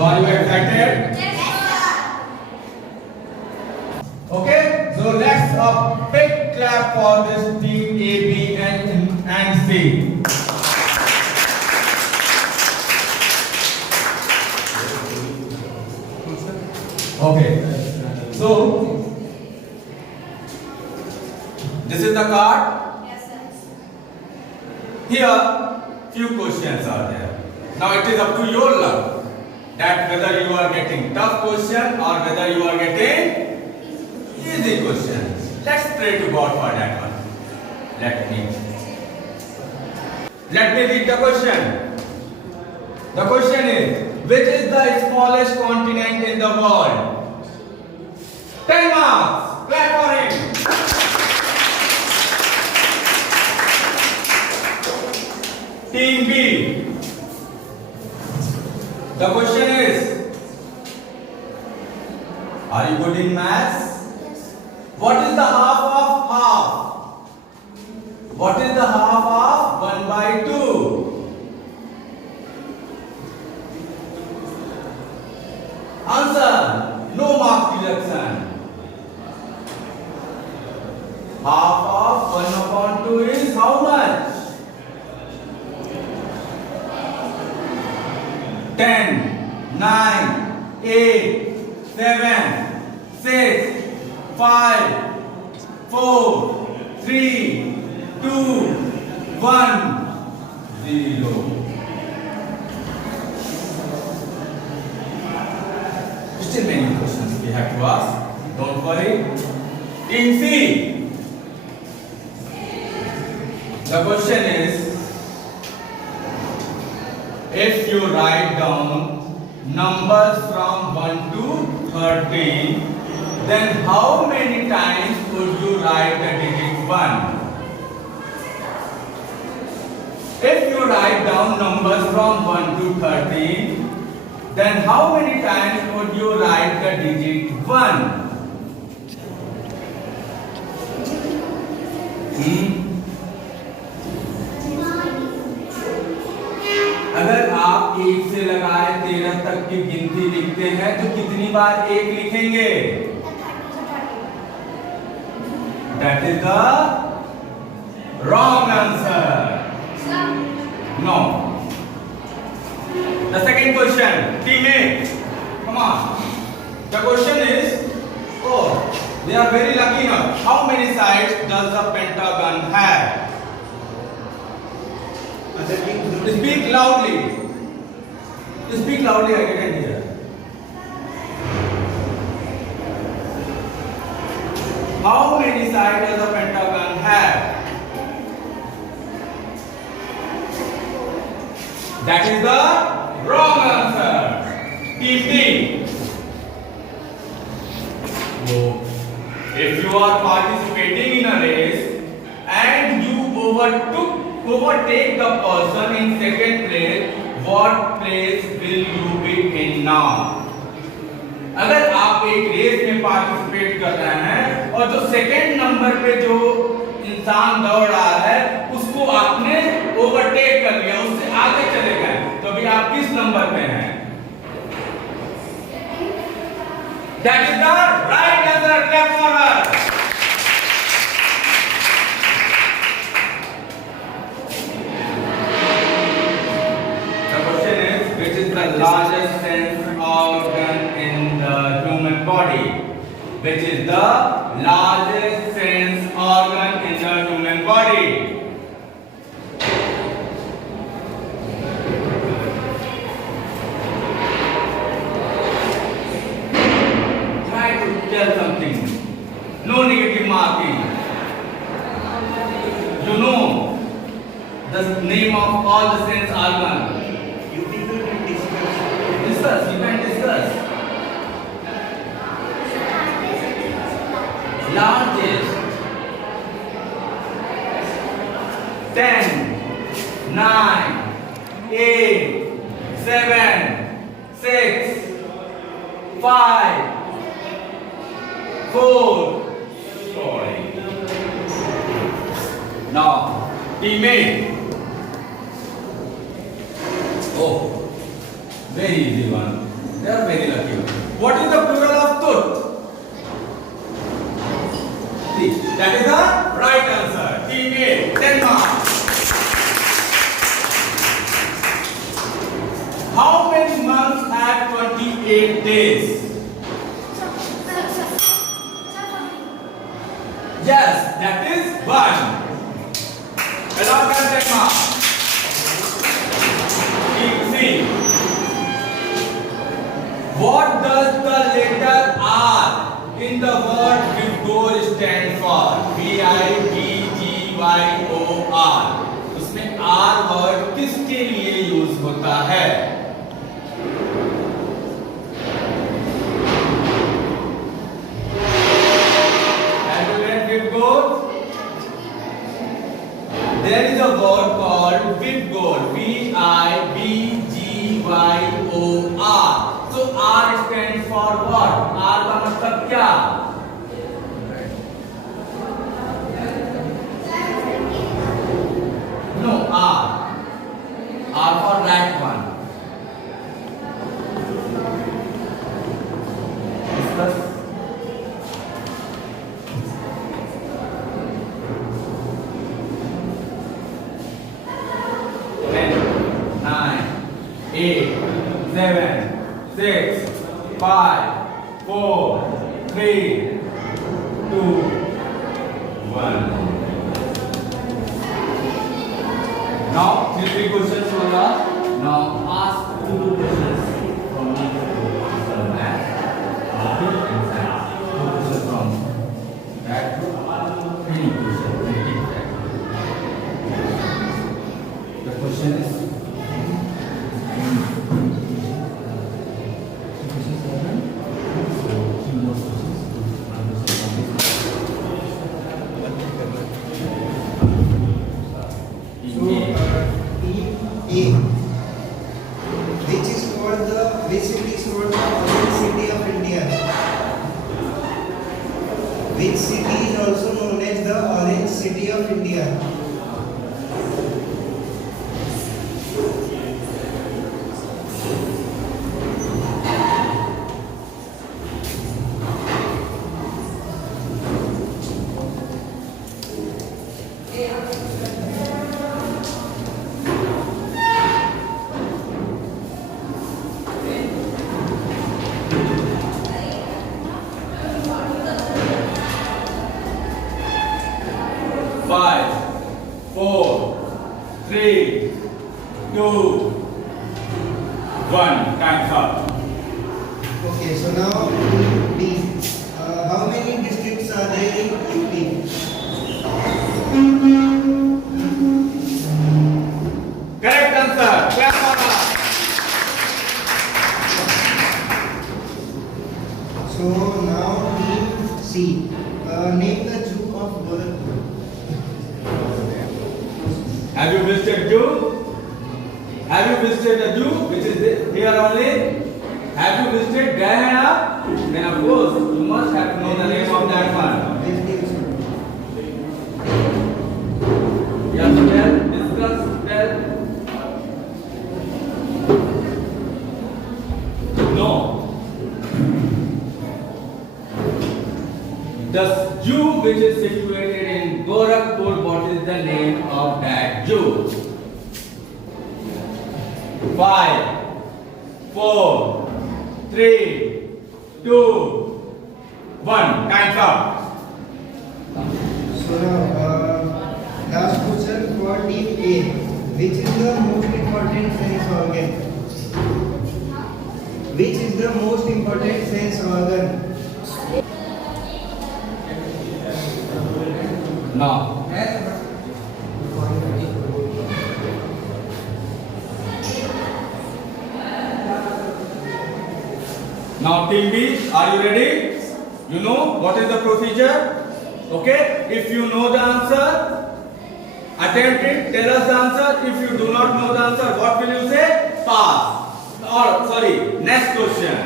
So are you excited? Yes, sir. Okay, so let's a big clap for this team A, B and C. Okay, so this is the card. Yes, sir. Here few questions are there. Now it is up to your luck that whether you are getting tough question or whether you are getting easy question. Let's pray to God for that one. Let me read the question. The question is, which is the smallest continent in the world? 10 marks. Clap for him. Team B. The question is, are you good in maths? What is the half of half? What is the half of 1 by 2? Answer. No mark deduction. Half of 1 upon 2 is how much? 10, 9, 8, 7, 6, 5, 4, 3, 2, 1, 0. Still many questions we have to ask. Don't worry. Team C. The question is, if you write down numbers from 1 to 13, then how many times would you write the digit 1? If you write down numbers from 1 to 13, then how many times would you write the digit 1? अगर आप 1 से लगाए 13 तक की गिनती लिखते हैं तो कितनी बार 1 लिखेंगे? That is the wrong answer. No. The second question, team A. Come on. The question is, oh, they are very lucky now. How many sides does the pentagon have? Speak loudly. Speak loudly, I can hear. How many sides does the pentagon have? That is the wrong answer. Team B. If you are participating in a race and you overtake the person in second place, what place will you be in now? अगर आप एक race में participate कर रहे हैं और जो second number पे जो इंसान दौड़ रहा है उसको आपने ओवरटेक कर लिया, उससे आगे चले गए, तो अभी आप किस नंबर पे हैं? That is the right answer. Clap for her. The question is, which is the largest sense organ in the human body? Which is the largest sense organ in the human body? Try to tell something. No negative marking. You know the name of all the sense organ. Discuss. You can discuss. Largest. 10, 9, 8, 7, 6, 5, 4. Sorry. Now, teammate. Oh, very easy one. That is the right answer. Team A, 10 marks. How many months have 28 days? Yes, that is 1. Allow that 10 marks. Team C. What does the letter R in the word Vigor stand for? VIVGYOR. उसमें R word किसके लिए use होता है? Have you read Vigor? There is a word called Vigor. VIVGYOR. So R stands for what? R का मतलब क्या? No, R. R for right one. Discuss. Ten, 9, 8, 7, 6, 5, 4, 3, 2, 1. Now, 3 questions होगा. Now, ask 2 questions from me. From math, okay, and science. 2 questions from that group. 3 questions. The question is. Which city is called the orange city of India? Which city is also known as the orange city of India? Five, 4, 3, 2, 1. Time's up. Okay, so now B. How many districts are there in UP? Correct answer. Clap for us. So now team C. Name the zoo of Gorakhpur. Have you visited zoo? Have you visited the zoo, which is here only? Have you visited? Gaya hai aap? Then of course you must have to know the name of that one. You have to tell, discuss, tell. No. The zoo which is situated in Gorakhpur, what is the name of that zoo? 5, 4, 3, 2, 1. Time's up. So now last question for team A. Which is the most important sense organ? Which is the most important sense organ? No. Now team B, are you ready? You know what is the procedure? Okay? If you know the answer, attempt it, tell us the answer. If you do not know the answer, what will you say? Pass. Or sorry, next question.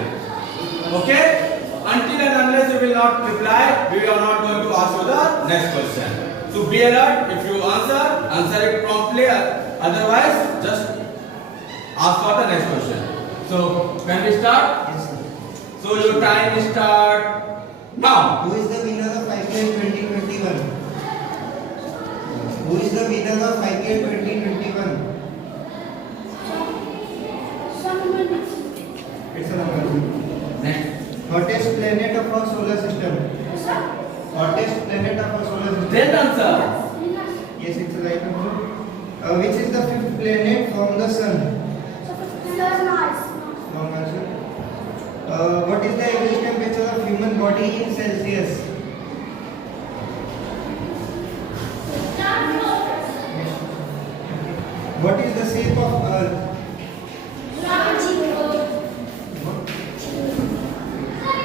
Okay? Until and unless you will not reply, we are not going to ask you the next question. So be alert. If you answer it promptly. Otherwise, just ask for the next question. So, can we start? Yes, sir. So your time start now. Who is the winner of IPL 2021? winner of IPL 2021? It's a number. Next. Hottest planet of our solar system. Hottest planet of our solar system. Then answer. Yes, it's the right answer. Which is the fifth planet from the sun? Wrong answer. What is the average temperature of human body in Celsius? What is the shape of Earth?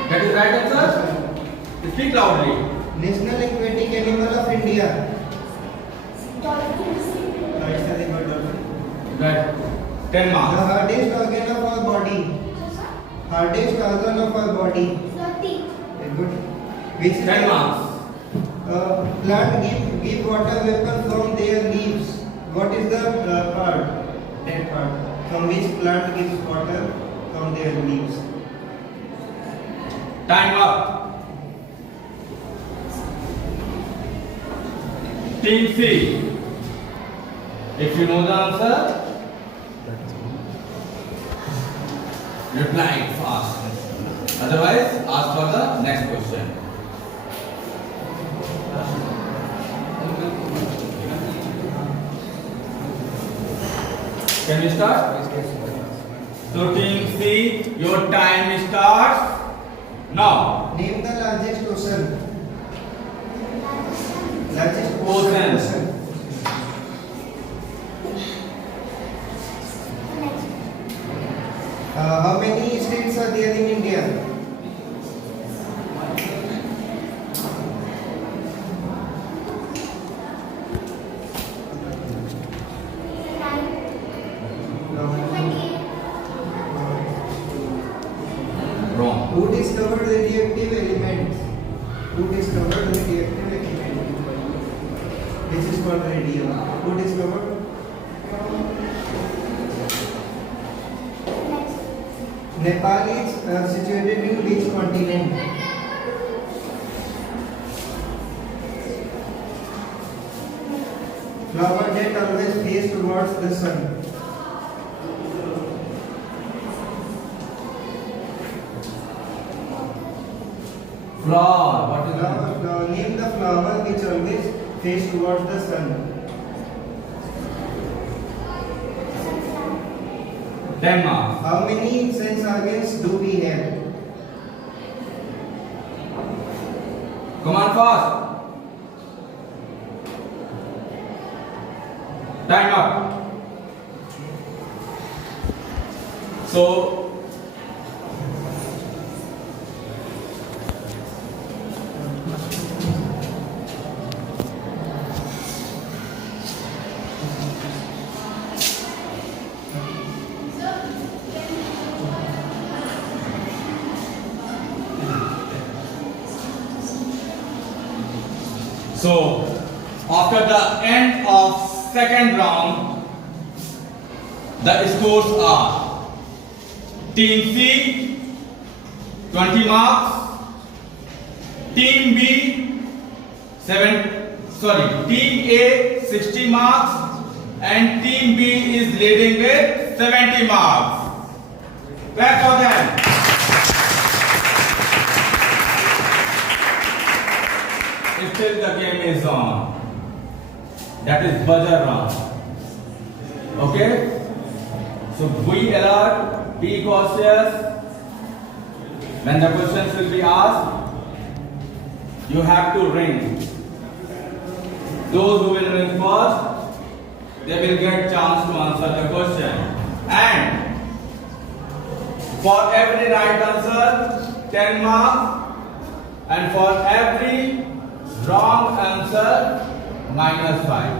That is right answer. Speak loudly. National aquatic animal of India. It's the river dolphin. Right. 10 The marks. hardest organ of our body. Hardest organ of our body. Very good. Which is 10 marks. Plant give water vapor from their leaves. What is the part? That part. From which plant gives water from their leaves? Time up. Team C. If you know the answer, reply it fast. Otherwise, ask for the next question. Can we start? So Team C, your time starts now. Name the largest ocean. Largest Ocean. How many states are there in India? Wrong. Who discovered radioactive elements? Who discovered radioactive elements? This is called radium. Who discovered? Nepal is situated in which continent? Flower that always face towards the sun. Flower. What is that? Name the flower which always face towards the sun. 10 marks. How many sense organs do we have? Come on fast. Time up. So after the end of second round, the scores are Team C 20 marks, Team B Team A 60 marks, and Team B is leading with 70 marks. Clap for them. Still the game is on. That is buzzer round. Okay? So be alert, be cautious. When the questions will be asked, you have to ring. Those who will ring first, they will get chance to answer the question. And for every right answer, 10 marks. And for every wrong answer, -5.